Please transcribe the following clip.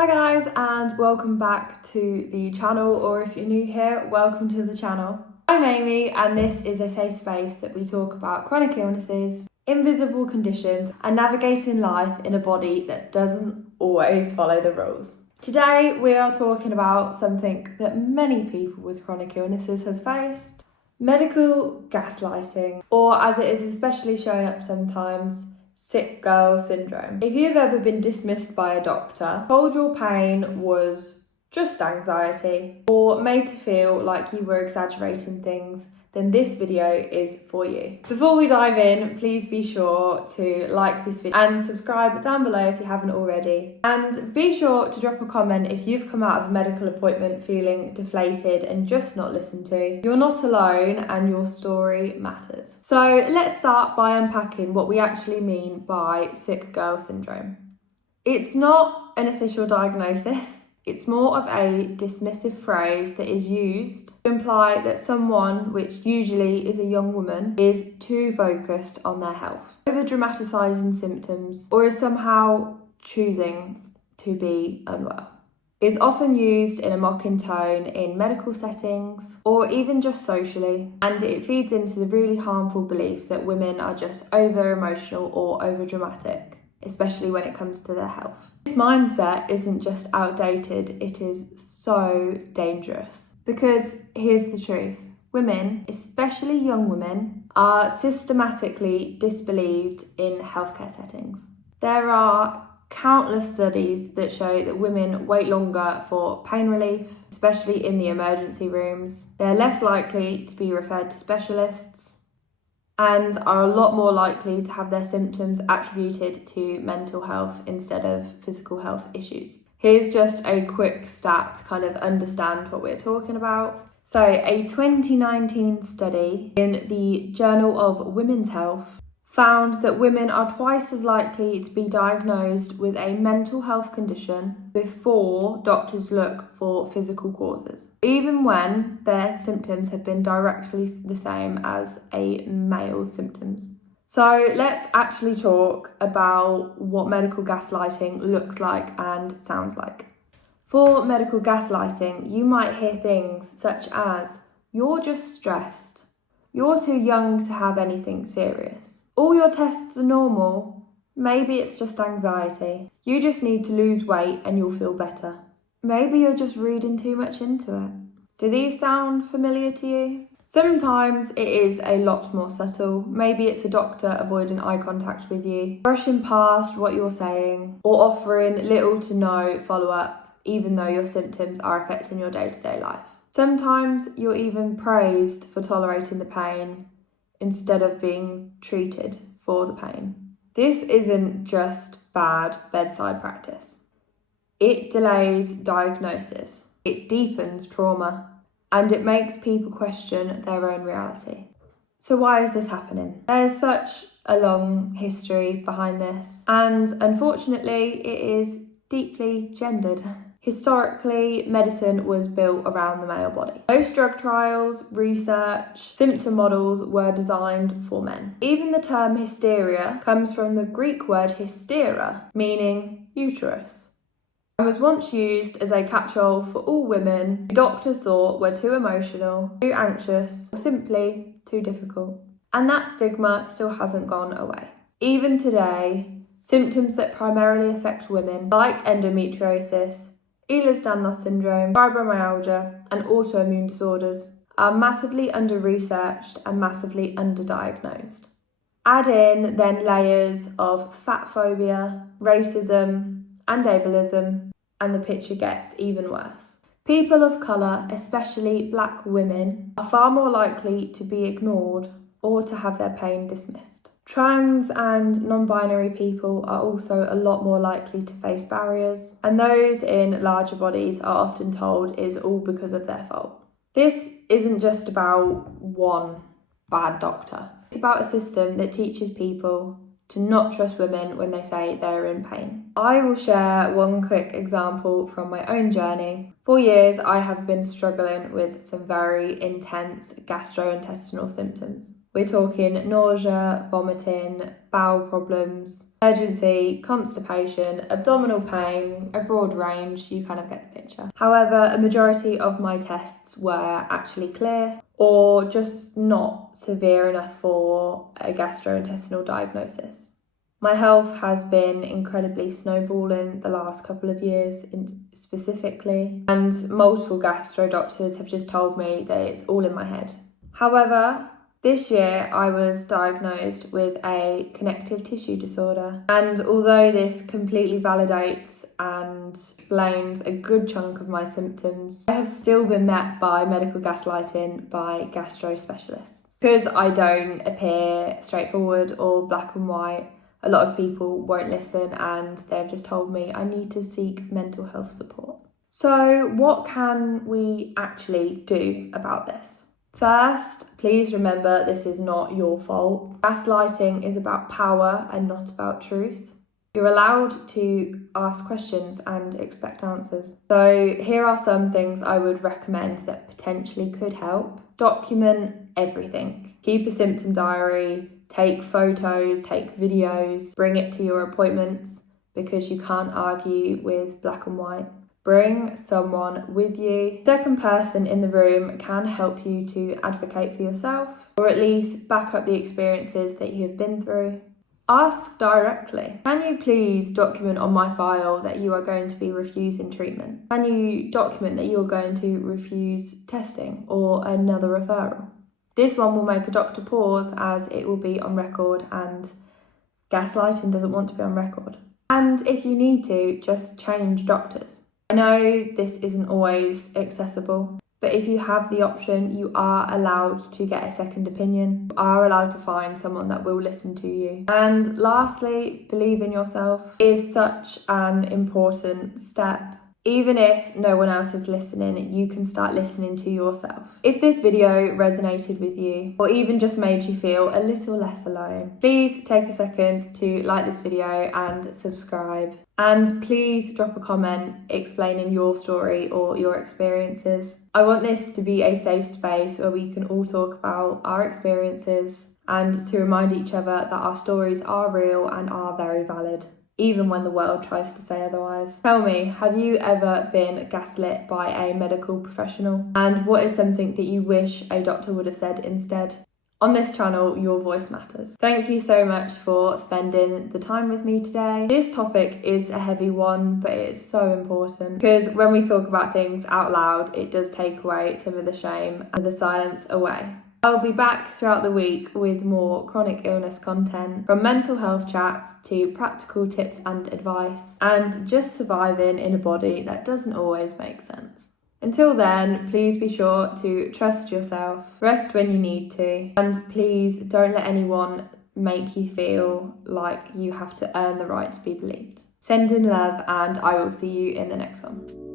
Hi guys, and welcome back to the channel, or if you're new here, welcome to the channel. I'm Amy, and this is a safe space that we talk about chronic illnesses, invisible conditions, and navigating life in a body that doesn't always follow the rules. Today we are talking about something that many people with chronic illnesses has faced: medical gaslighting, or as it is especially shown up sometimes, sick girl syndrome. If you've ever been dismissed by a doctor, told your pain was just anxiety, or made to feel like you were exaggerating things, then this video is for you. Before we dive in, please be sure to like this video and subscribe down below if you haven't already. And be sure to drop a comment if you've come out of a medical appointment feeling deflated and just not listened to. You're not alone and your story matters. So let's start by unpacking what we actually mean by sick girl syndrome. It's not an official diagnosis. It's more of a dismissive phrase that is used to imply that someone, which usually is a young woman, is too focused on their health, over-dramatising symptoms, or is somehow choosing to be unwell. It's often used in a mocking tone in medical settings or even just socially, and it feeds into the really harmful belief that women are just over-emotional or over-dramatic, especially when it comes to their health. This mindset isn't just outdated, it is so dangerous. Because here's the truth: women, especially young women, are systematically disbelieved in healthcare settings. There are countless studies that show that women wait longer for pain relief, especially in the emergency rooms. They're less likely to be referred to specialists and are a lot more likely to have their symptoms attributed to mental health instead of physical health issues. Here's just a quick stat to kind of understand what we're talking about. So a 2019 study in the Journal of Women's Health found that women are twice as likely to be diagnosed with a mental health condition before doctors look for physical causes, even when their symptoms have been directly the same as a male's symptoms. So let's actually talk about what medical gaslighting looks like and sounds like. For medical gaslighting, you might hear things such as, "You're just stressed," "You're too young to have anything serious," "All your tests are normal," "Maybe it's just anxiety," "You just need to lose weight and you'll feel better," "Maybe you're just reading too much into it." Do these sound familiar to you? Sometimes it is a lot more subtle. Maybe it's a doctor avoiding eye contact with you, brushing past what you're saying, or offering little to no follow-up, even though your symptoms are affecting your day-to-day life. Sometimes you're even praised for tolerating the pain instead of being treated for the pain. This isn't just bad bedside practice. It delays diagnosis, it deepens trauma, and it makes people question their own reality. So why is this happening? There's such a long history behind this, and unfortunately it is deeply gendered. Historically, medicine was built around the male body. Most drug trials, research, symptom models were designed for men. Even the term hysteria comes from the Greek word hystera, meaning uterus, and was once used as a catch-all for all women who doctors thought were too emotional, too anxious, or simply too difficult. And that stigma still hasn't gone away. Even today, symptoms that primarily affect women, like endometriosis, Ehlers-Danlos syndrome, fibromyalgia, and autoimmune disorders, are massively under-researched and massively underdiagnosed. Add in then layers of fat phobia, racism, and ableism, and the picture gets even worse. People of colour, especially black women, are far more likely to be ignored or to have their pain dismissed. Trans and non-binary people are also a lot more likely to face barriers, and those in larger bodies are often told is all because of their fault. This isn't just about one bad doctor. It's about a system that teaches people to not trust women when they say they're in pain. I will share one quick example from my own journey. For years, I have been struggling with some very intense gastrointestinal symptoms. We're talking nausea, vomiting, bowel problems, urgency, constipation, abdominal pain, a broad range, you kind of get the picture. However, a majority of my tests were actually clear or just not severe enough for a gastrointestinal diagnosis. My health has been incredibly snowballing the last couple of years specifically, and multiple gastro doctors have just told me that it's all in my head. However, this year I was diagnosed with a connective tissue disorder, and although this completely validates and explains a good chunk of my symptoms, I have still been met by medical gaslighting by gastro specialists. Because I don't appear straightforward or black and white, a lot of people won't listen and they've just told me I need to seek mental health support. So what can we actually do about this? First, please remember this is not your fault. Gaslighting is about power and not about truth. You're allowed to ask questions and expect answers. So here are some things I would recommend that potentially could help. Document everything. Keep a symptom diary, take photos, take videos, bring it to your appointments because you can't argue with black and white. Bring someone with you. Second person in the room can help you to advocate for yourself or at least back up the experiences that you have been through. Ask directly. Can you please document on my file that you are going to be refusing treatment? Can you document that you're going to refuse testing or another referral? This one will make a doctor pause as it will be on record and gaslighting doesn't want to be on record. And if you need to, just change doctors. I know this isn't always accessible, but if you have the option, you are allowed to get a second opinion. You are allowed to find someone that will listen to you. And lastly, believe in yourself is such an important step. Even if no one else is listening, you can start listening to yourself. If this video resonated with you, or even just made you feel a little less alone, please take a second to like this video and subscribe. And please drop a comment explaining your story or your experiences. I want this to be a safe space where we can all talk about our experiences and to remind each other that our stories are real and are very valid, even when the world tries to say otherwise. Tell me, have you ever been gaslit by a medical professional? And what is something that you wish a doctor would have said instead? On this channel, your voice matters. Thank you so much for spending the time with me today. This topic is a heavy one, but it is so important because when we talk about things out loud, it does take away some of the shame and the silence away. I'll be back throughout the week with more chronic illness content, from mental health chats to practical tips and advice, and just surviving in a body that doesn't always make sense. Until then, please be sure to trust yourself, rest when you need to, and please don't let anyone make you feel like you have to earn the right to be believed. Send in love, and I will see you in the next one.